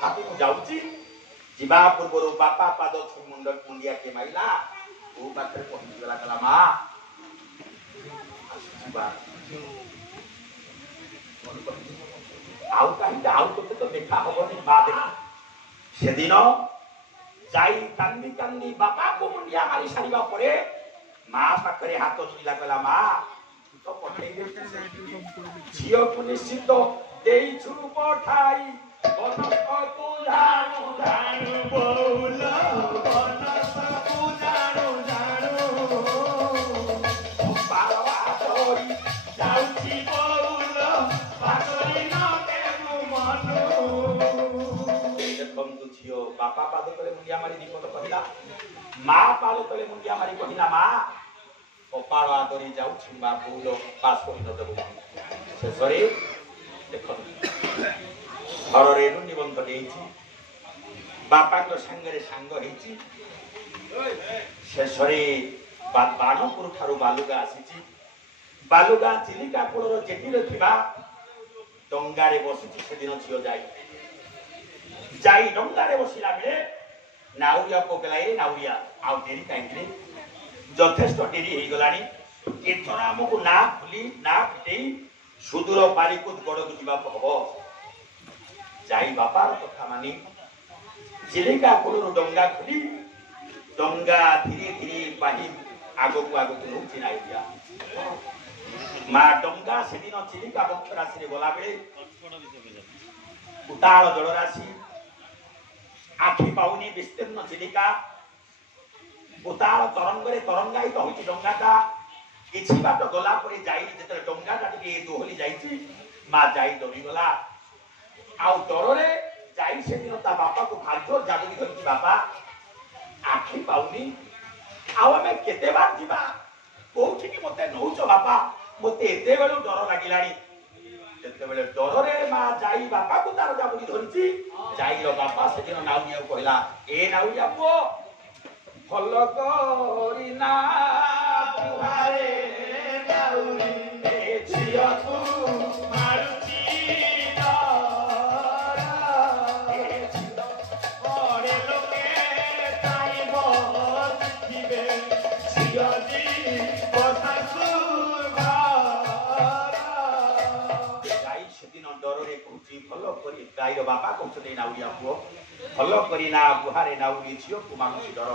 तथापि मु जाउची जीवा पूर्व बापा पाद मुंड मुंडिया के माइला वो पाखरे पहुंच गला कला मा जीवा आउ कहीं आउ तो देखा हबनी मा देखा से दिन जाई कांदी कांदी बापा को मुंडिया मारी सारिबा परे मा पाखरे हाथ छुला कला मा तो पठेई दे झियो को निश्चित देई छु पठाई बनस को जानु जानु बोल बनस को जानु जानु पालवा तोरी जाउची बोल पातरी न देनु मनु देखम तु झियो बापा पाद तले मुंडिया मारी दीपत कहिला मा पाद तले मुंडिया मारी कहिला मा कपाल आदरी जाउछि बा बोल पास कोइ न देबो शेषरे देखो घर रे निबंध देइछि बापा को संगरे संग हेछि शेषरे बाणपुर ठारू बालुगा आसीछि बालुगा चिलिका कुलर जेटिरे थिबा डंगारे बसिछि से दिन छियो जाई डंगारे बसिला बेले नाउरिया पोकलाए नाउरिया आउ देरी काइले যথেষ্ট দেরি হয়ে গলানি এথর আমকু না খুলি না ফিটেই সুদূর বালিকুদ গড়কু যাওয়া হব যাই বাপার কথা মানি চিলিকা কুলর ডঙ্গা খুলি ডঙ্গা ধীরে ধীরে বাহি আগকু আগকু নৌছি নাই দিয়া মা ডঙ্গা সেদিন চিলিকা বক্ষ রাশিরে গলা বেলে উতাল জলরাশি আখি পাউনি বিস্তীর্ণ চিলিকা उतार तरंगरे तरंगायित होइछि डंगाटा किछि बाट गला परे जाई जेते डंगाटा टिके दोहली जाईछि मा जाई डरी गला आउ डररे जाई से दिन ता बापा को भाग्य जागुनी करछि बापा आखि पाउनी आउ हमें केते बार जिबा कोठी कि मते नौचो बापा मते एते बेलु डर लागिलानी जेते बेले डररे मा जाई बापा को तार जागुनी धरछि जाई रो बापा से दिन नाउनिया कहला ए नाउनिया पो फल करी ना तुहारे नाउरी ने छिया तू मारुची डरा ए छिया ओरे लोके ताई बहुत दिबे छिया जी बसासु घरा जाई सेदिन डररे कहूची फल करी गाईर बापा कहउछे नाउरिया पुओ फल करी ना बुहारे नाउरी झियो को मानुसी डर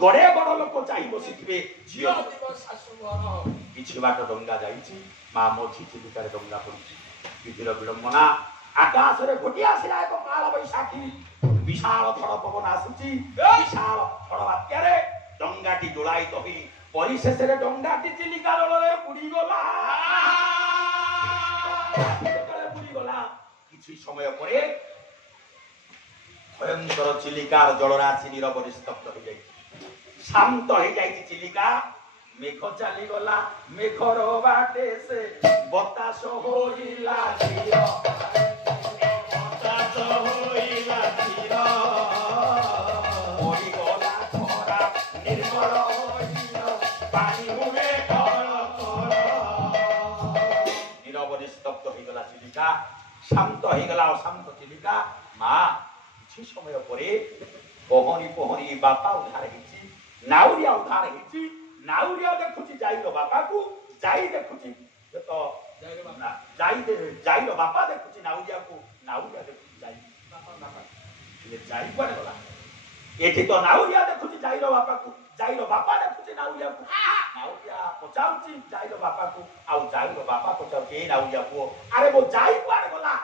गड़े बड़ लोक चाहि बसिथिबे झियो किछि बाट डंगा जाईछि मा मोछि चिलिकारे डंगा पड़िछि विधिर विडंबना आकाश रे गोटिया सिरा एक काल बैसाखी विशाल थड़ पवन आसुछि विशाल थड़ बात्यारे डंगाटी डोलाई तही परिशेष रे डंगाटी चिलिका जलरे बुडी गला किछि समय परे भयंकर चिलिकार जलराशि नीरव निस्तब्ध हो जाए शांत हो जाए चिलिका मेघ चली गला मेघर बाटे से बतास होइला धीर बतास होइला धीर ओई गला खरा निर्मल होइल पानी हुए कर नीरव निस्तब्ध हो गला चिलिका शांत हो गला अशांत चिलिका मां समय परे पहरी पहरी बापा उधार हेछि नाउरिया उधार हेछि नाउरिया देखुछि जाईरो बापा को जाई देखुछि तो जाईरो बापा देखुछि नाउरिया देखुछि जाई बापा ये जाई पर गला एठी तो नाउरिया देखुछि जाईरो बापा को जाईरो बापा देखुछि नाउरिया को नाउरिया पचाउछि जाईरो बापा को आउ जाईरो बापा पचाउछि नाउरिया को अरे वो जाई पर गला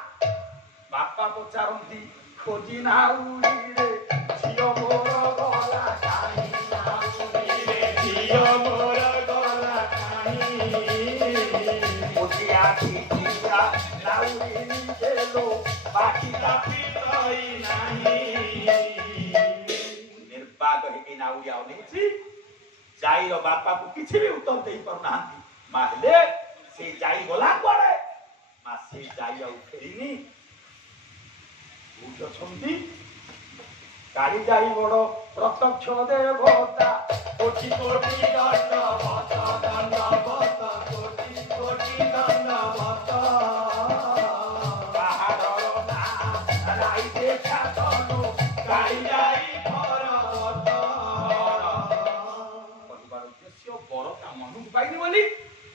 बापा पचारंती खोजी नाउरी रे झियो मोर गला काई नाउरी रे झियो मोर गला काई खोजी आखी जिया नाउरी निजेलो बाकी तापी तई नाही निर्बाग हेके नाउरी आउनेछि जाईरो बापा को किछि भी उत्तर देई पर नांती माहले से जाई गला पड़े मा से जाई आउ फेरिनी उठछंती काली जाई बड़ प्रत्यक्ष देवता कोटि कोटि दंडवत दंडवत कोटि कोटि दंडवत बाहर ना राई देखा तो ବର ତା ମନକୁ ପାଇନି ବୋଲି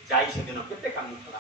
ଯାଇ ସେଦିନ କେତେ କାନ୍ଦୁଥିଲା।